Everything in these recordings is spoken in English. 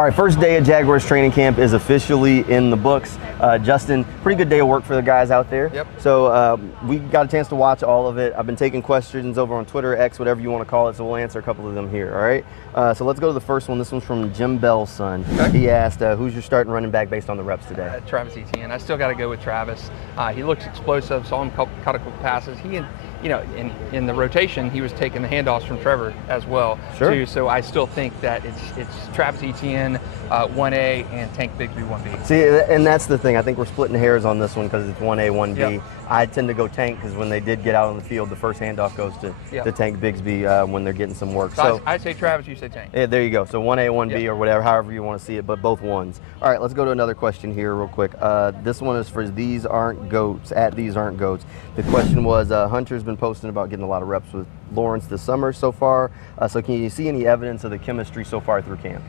All right, first day of Jaguars training camp is officially in the books. Justin, pretty good day of work for the guys out there. Yep. So we got a chance to watch all of it. I've been taking questions over on Twitter, X, whatever you want to call it, so we'll answer a couple of them here, all right? So let's go to the first one. This one's from Jim Bell's son. Okay. He asked, who's your starting running back based on the reps today? Travis Etienne. I still got to go with Travis. He looks explosive, saw him cut a couple passes. In the rotation, he was taking the handoffs from Trevor as well, Sure. too. So I still think that it's Travis Etienne, 1A, and Tank Bigsby, 1B. See, and that's the thing. I think we're splitting hairs on this one because it's 1A, 1B. Yep. I tend to go Tank because when they did get out on the field, the first handoff goes to Tank Bigsby when they're getting some work. So I say Travis, you say Tank. Yeah, there you go. So 1A, 1B, Yep. or whatever, however you want to see it, but both ones. All right, let's go to another question here real quick. This one is for These Aren't Goats, at These Aren't Goats. The question was, Hunter's been posting about getting a lot of reps with Lawrence this summer so far. So can you see any evidence of the chemistry so far through camp?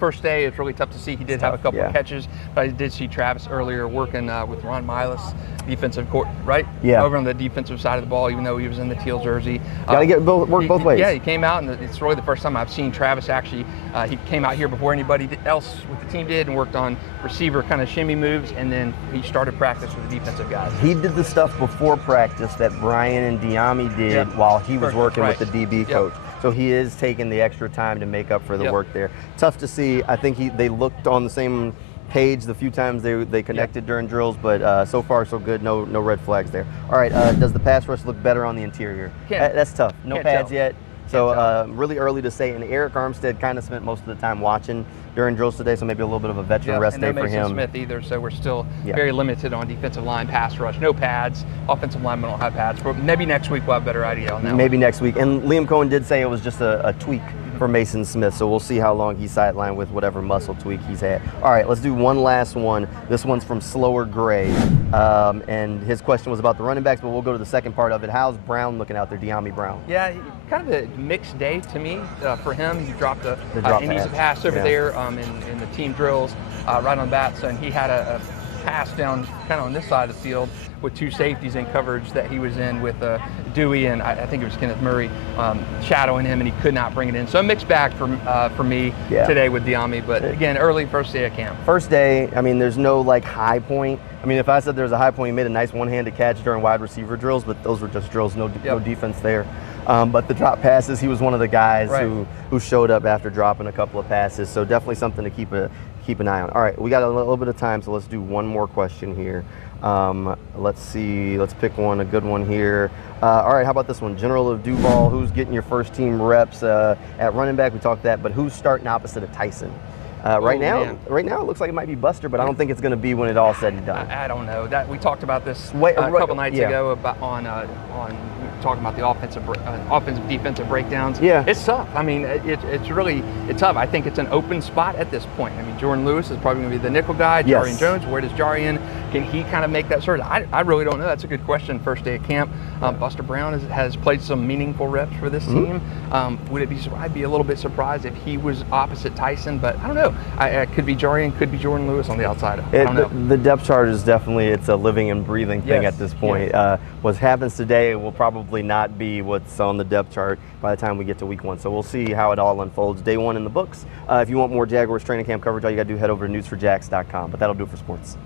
First day, it's really tough to see. He did have a couple of catches, but I did see Travis earlier working with Ron Milas, defensive court, right? Yeah. Over on the defensive side of the ball, even though he was in the teal jersey. Got to work both ways. Yeah, he came out, and it's really the first time I've seen Travis actually. He came out here before anybody else with the team did and worked on receiver kind of shimmy moves, and then he started practice with the defensive guys. He did the stuff before practice that Brian and Diami did while he was working with the DB coach. So he is taking the extra time to make up for the work there. Tough to see. I think they looked on the same page the few times they connected during drills, but so far so good. No red flags there. All right, does the pass rush look better on the interior? That's tough. No pads yet. So really early to say. And Eric Armstead kind of spent most of the time watching during drills today, so maybe a little bit of a veteran rest day for him. And no Mason Smith either, so we're still very limited on defensive line pass rush. No pads. Offensive linemen don't have pads. But maybe next week we'll have a better idea on that. Maybe next week. And Liam Cohen did say it was just a tweak for Mason Smith, so we'll see how long he's sidelined with whatever muscle tweak he's had. All right, let's do one last one. This one's from Slower Gray, and his question was about the running backs, but we'll go to the second part of it. How's Brown looking out there, Diami Brown? Yeah, kind of a mixed day to me for him. He dropped a pass over there in the team drills right on bats, and he had a pass down kind of on this side of the field with two safeties in coverage that he was in with Dewey and I think it was Kenneth Murray shadowing him, and he could not bring it in. So a mixed bag for me today with Diami, but again, early first day of camp. First day, there's no high point. If I said there's a high point, he made a nice one-handed catch during wide receiver drills, but those were just drills, no defense there. But the drop passes, he was one of the guys who showed up after dropping a couple of passes, so definitely something to keep an eye on. All right, we got a little bit of time, so let's do one more question here. Let's see, let's pick one, a good one here. All right, how about this one? General of DUUUVAL, who's getting your first team reps at running back? We talked that, but who's starting opposite of Tyson? Right now it looks like it might be Buster, but I don't think it's going to be when it's all said and done. I don't know. We talked about this a couple nights ago about on talking about the offensive defensive breakdowns. Yeah, it's tough. It's tough. I think it's an open spot at this point. Jordan Lewis is probably going to be the nickel guy. Jarian Jones, where does Jarian? Can he kind of make that sort of? I really don't know. That's a good question. First day of camp. Buster Brown has played some meaningful reps for this team. I'd be a little bit surprised if he was opposite Tyson, but I don't know. I could be Jarian, could be Jordan Lewis on the outside. I don't know. The depth chart is definitely, it's a living and breathing thing at this point. What happens today will probably not be what's on the depth chart by the time we get to week one. So we'll see how it all unfolds. Day one in the books. If you want more Jaguars training camp coverage, all you got to do head over to newsforjax.com. But that'll do it for sports.